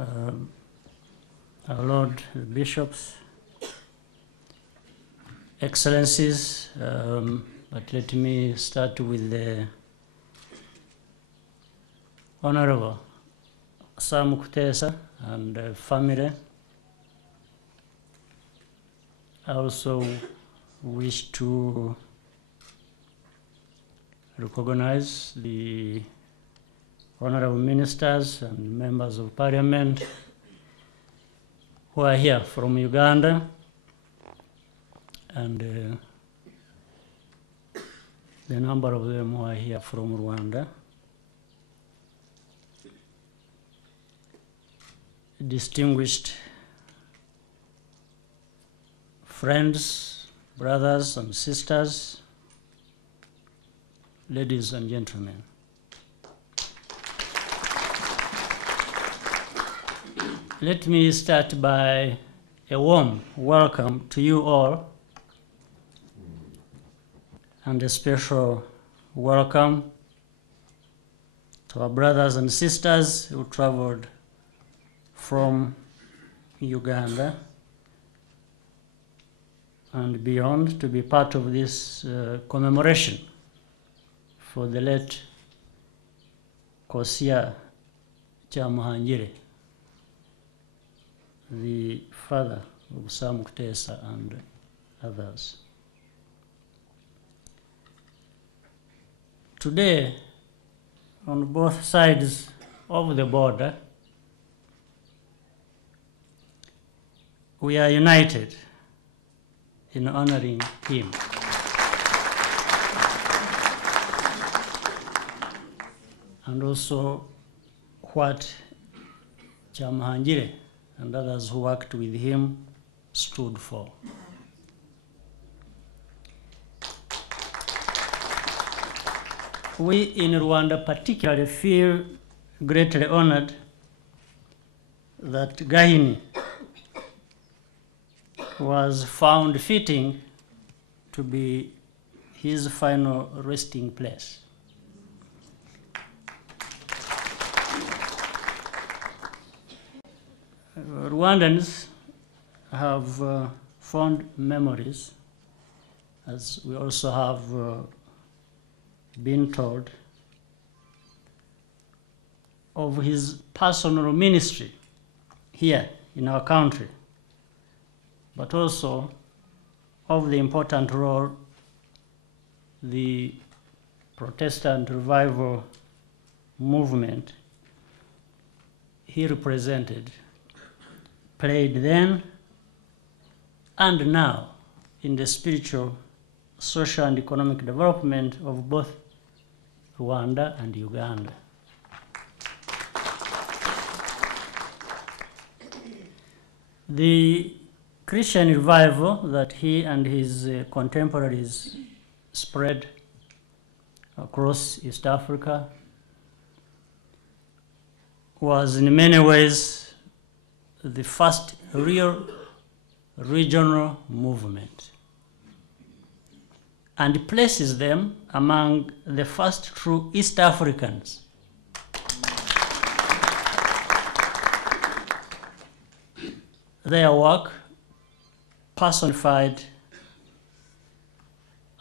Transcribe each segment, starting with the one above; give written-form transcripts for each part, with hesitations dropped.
our Lord Bishops, Excellencies, but let me start with the Honorable Sam Kutesa and family. I also wish to recognize the honorable ministers and members of parliament who are here from Uganda and the number of them who are here from Rwanda. Distinguished friends, brothers and sisters, ladies and gentlemen. Let me start by a warm welcome to you all and a special welcome to our brothers and sisters who traveled from Uganda and beyond to be part of this commemoration for the late Kosiya Kyamuhangire, the father of Sam Kutesa and others. Today, on both sides of the border, we are united in honoring him. And also what Kyamuhangire and others who worked with him stood for. We in Rwanda particularly feel greatly honored that Gahini was found fitting to be his final resting place. Rwandans have fond memories, as we also have been told, of his personal ministry here in our country, but also of the important role the Protestant revival movement he represented played then and now in the spiritual, social, and economic development of both Rwanda and Uganda. The Christian revival that he and his contemporaries spread across East Africa was in many ways the first real regional movement and places them among the first true East Africans their work personified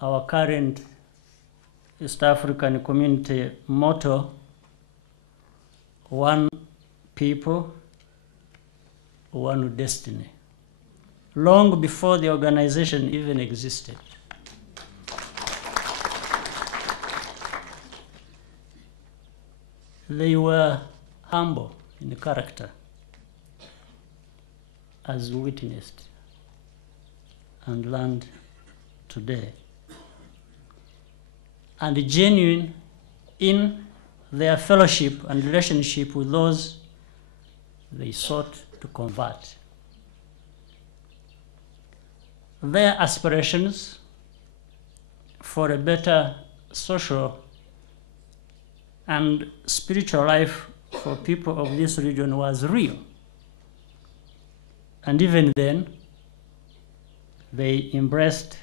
our current East African community motto, one people, one destiny, long before the organization even existed. They were humble in character, as witnessed and learned today, and genuine in their fellowship and relationship with those they sought to convert. Their aspirations for a better social and spiritual life for people of this region was real. And even then, they embraced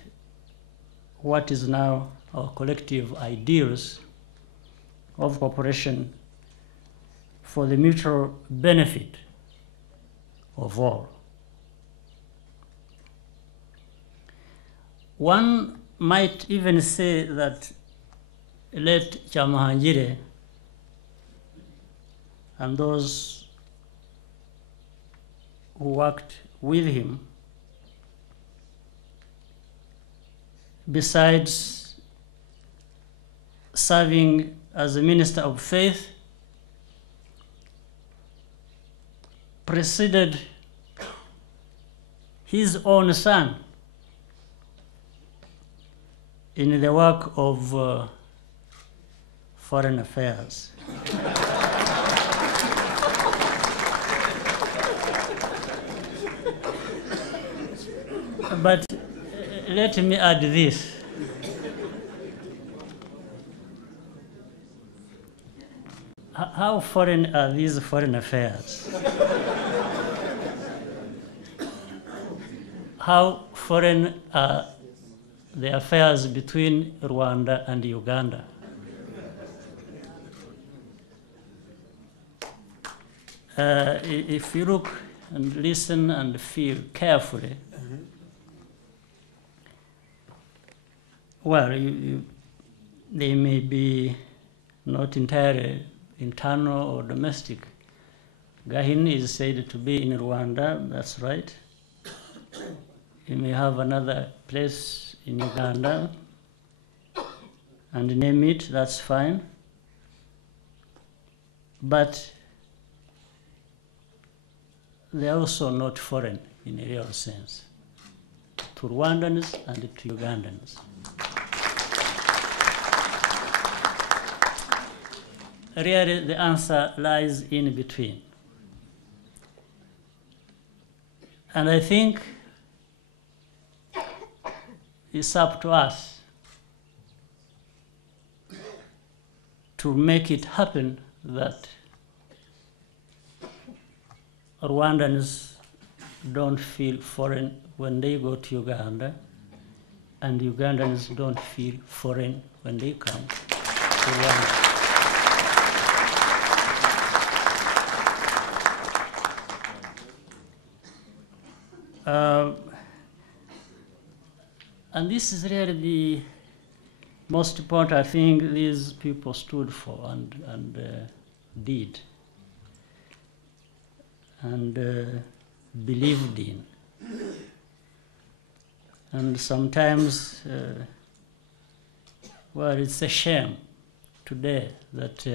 what is now our collective ideals of cooperation for the mutual benefit of all. One might even say that late Kyamuhangire and those who worked with him, besides serving as a minister of faith, preceded his own son in the work of foreign affairs. But let me add this. How foreign are these foreign affairs? How foreign are the affairs between Rwanda and Uganda? If you look and listen and feel carefully, well, they may be not entirely internal or domestic. Gahini is said to be in Rwanda, that's right. You may have another place in Uganda and name it, that's fine. But they are also not foreign in a real sense to Rwandans and to Ugandans. Really, the answer lies in between. And I think it's up to us to make it happen that Rwandans don't feel foreign when they go to Uganda, and Ugandans don't feel foreign when they come to Rwanda. And this is really the most important thing these people stood for and did and believed in. And sometimes, well, it's a shame today that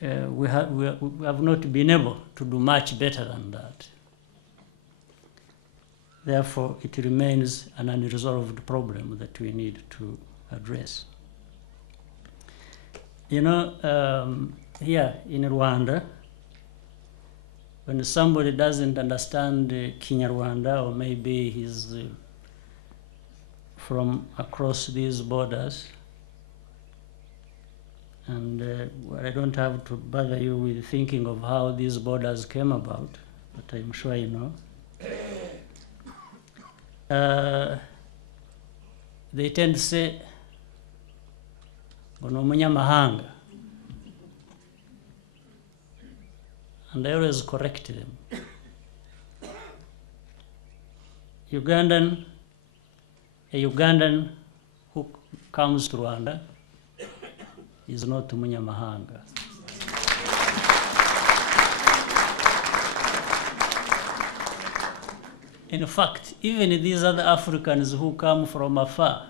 we have not been able to do much better than that. Therefore, it remains an unresolved problem that we need to address. You know, here in Rwanda, when somebody doesn't understand Kinyarwanda, or maybe he's from across these borders, and well, I don't have to bother you with thinking of how these borders came about, but I'm sure you know. They tend to say, "Ono munyamahanga," and I always correct them. A Ugandan who comes to Rwanda is not munyamahanga. In fact, even these other Africans who come from afar,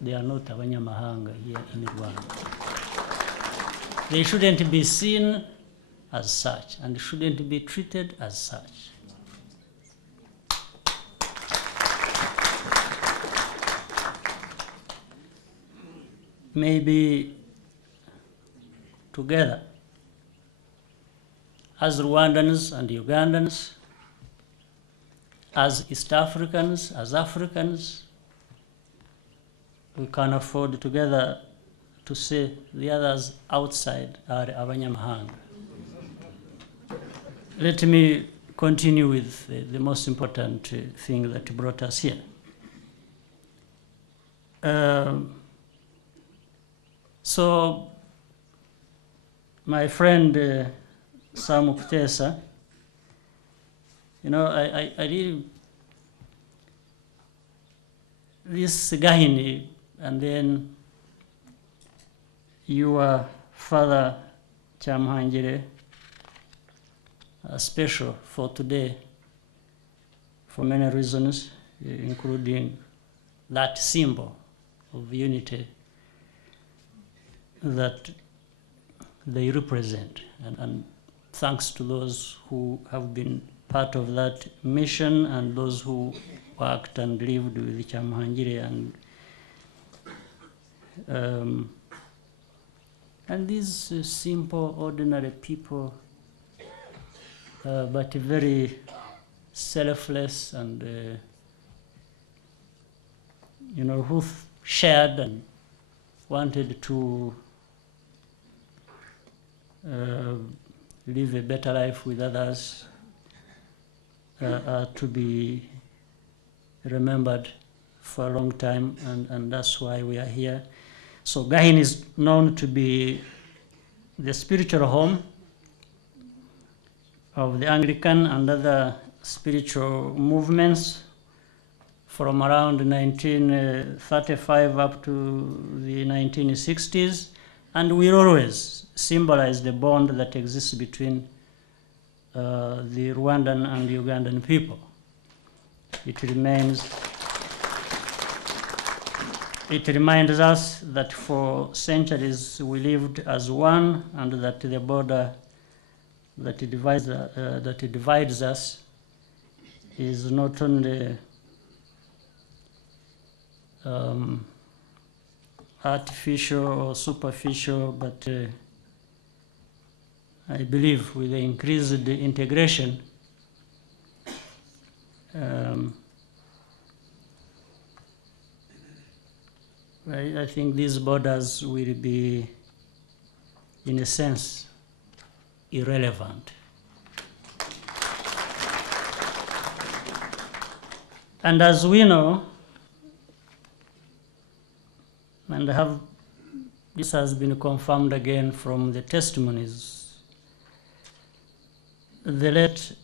they are not abanyamahanga here in Rwanda. They shouldn't be seen as such and shouldn't be treated as such. Maybe together, as Rwandans and Ugandans, as East Africans, as Africans, we can afford together to say the others outside are abanyamahanga. Let me continue with the most important thing that brought us here. So my friend Sam Kutesa, I really, this Gahini, and then your father Kyamuhangire, special for today for many reasons, including that symbol of unity that they represent. And thanks to those who have been part of that mission and those who worked and lived with Kyamuhangire and these simple, ordinary people, but very selfless and who shared and wanted to live a better life with others, to be remembered for a long time, and that's why we are here. So Gahini is known to be the spiritual home of the Anglican and other spiritual movements from around 1935 up to the 1960s, and we always symbolize the bond that exists between the Rwandan and Ugandan people. It reminds us that for centuries we lived as one, and that the border that divides us is not only artificial or superficial, but I believe with the increased integration, I think these borders will be, in a sense, irrelevant. And as we know, and this has been confirmed again from the testimonies, the late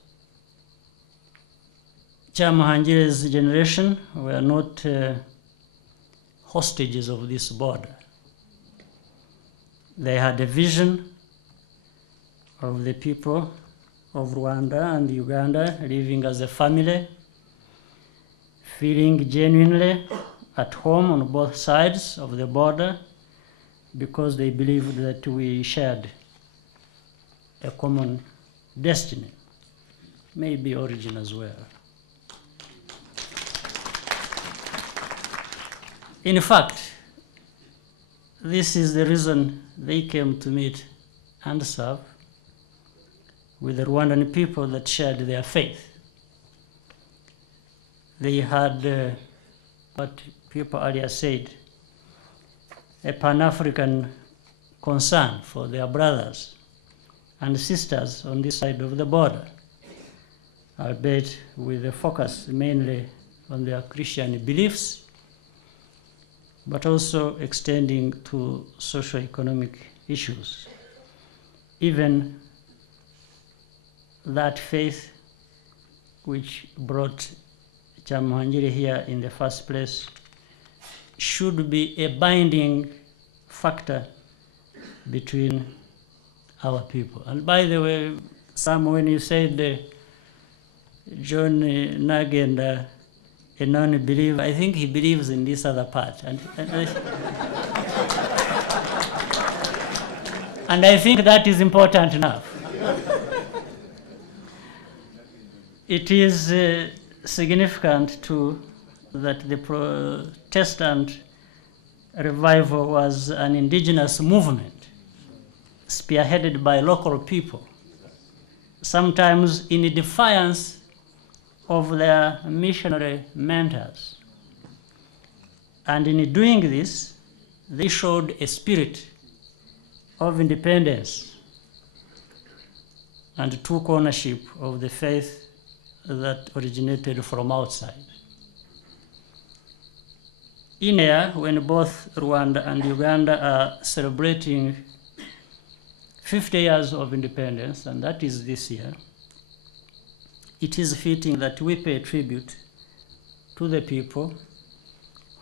Kyamuhangire's generation were not hostages of this border. They had a vision of the people of Rwanda and Uganda living as a family, feeling genuinely at home on both sides of the border, because they believed that we shared a common destiny, maybe origin as well. In fact, this is the reason they came to meet and serve with the Rwandan people that shared their faith. They had what people earlier said, a Pan-African concern for their brothers and sisters on this side of the border, albeit with a focus mainly on their Christian beliefs, but also extending to socio-economic issues. Even that faith which brought Kyamuhangire here in the first place should be a binding factor between our people. And by the way, Sam, when you said John Nagenda, a non-believer, I think he believes in this other part. And I think that is important enough. It is significant too that the Protestant revival was an indigenous movement spearheaded by local people, sometimes in defiance of their missionary mentors. And in doing this, they showed a spirit of independence and took ownership of the faith that originated from outside. In here, when both Rwanda and Uganda are celebrating 50 years of independence, and that is this year, it is fitting that we pay tribute to the people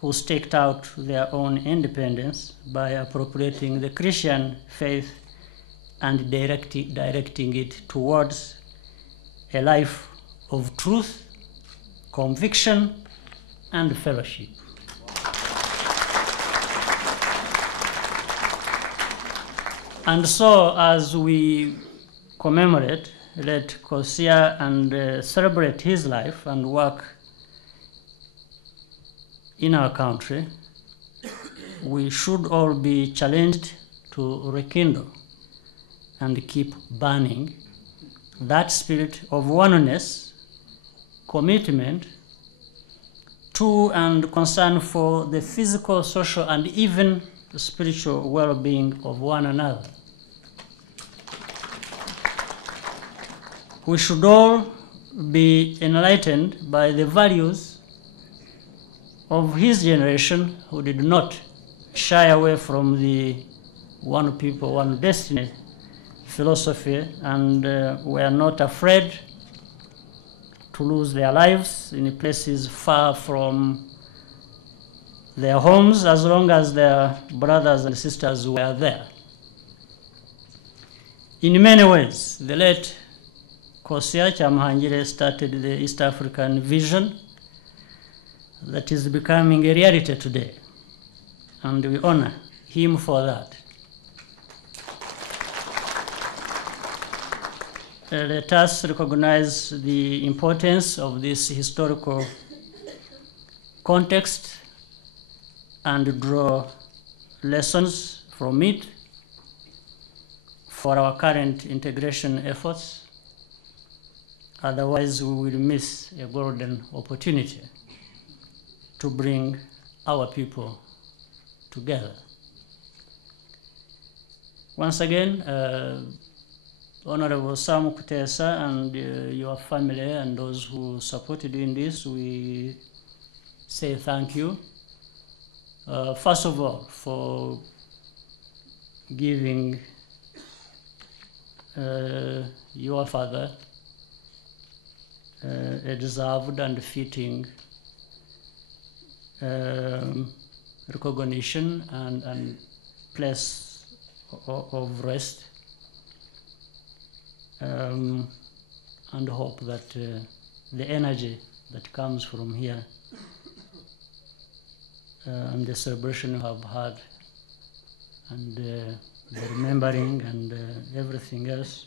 who staked out their own independence by appropriating the Christian faith and directing it towards a life of truth, conviction, and fellowship. And so, as we commemorate, let Kosiya and celebrate his life and work in our country, we should all be challenged to rekindle and keep burning that spirit of oneness, commitment to and concern for the physical, social, and even the spiritual well-being of one another. We should all be enlightened by the values of his generation, who did not shy away from the one people, one destiny philosophy, and were not afraid to lose their lives in places far from their homes, as long as their brothers and sisters were there. In many ways, the late Kosiya Kyamuhangire started the East African vision that is becoming a reality today, and we honor him for that. Let us recognize the importance of this historical context and draw lessons from it for our current integration efforts. Otherwise, we will miss a golden opportunity to bring our people together. Once again, Honorable Sam Kutesa and your family and those who supported you in this, we say thank you. First of all, for giving your father a deserved and fitting recognition and place of rest, and hope that the energy that comes from here and the celebration you have had and the remembering and everything else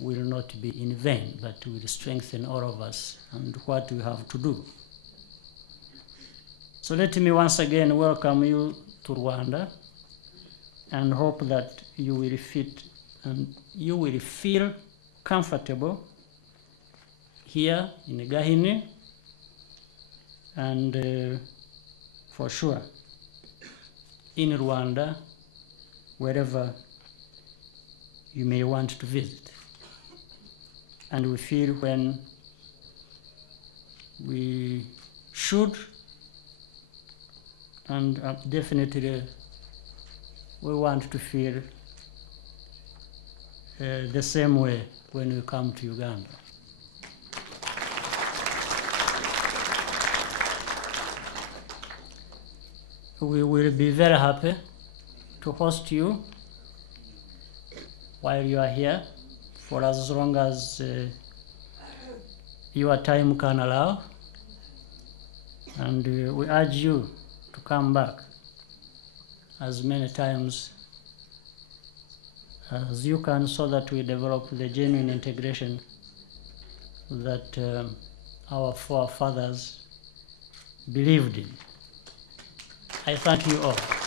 will not be in vain, but will strengthen all of us and what we have to do. So let me once again welcome you to Rwanda and hope that you will fit and you will feel comfortable here in Gahini, and for sure in Rwanda, wherever you may want to visit. And we feel when we should, and definitely we want to feel the same way when we come to Uganda. We will be very happy to host you while you are here for as long as your time can allow, and we urge you to come back as many times as you can, so that we develop the genuine integration that our forefathers believed in. I thank you all.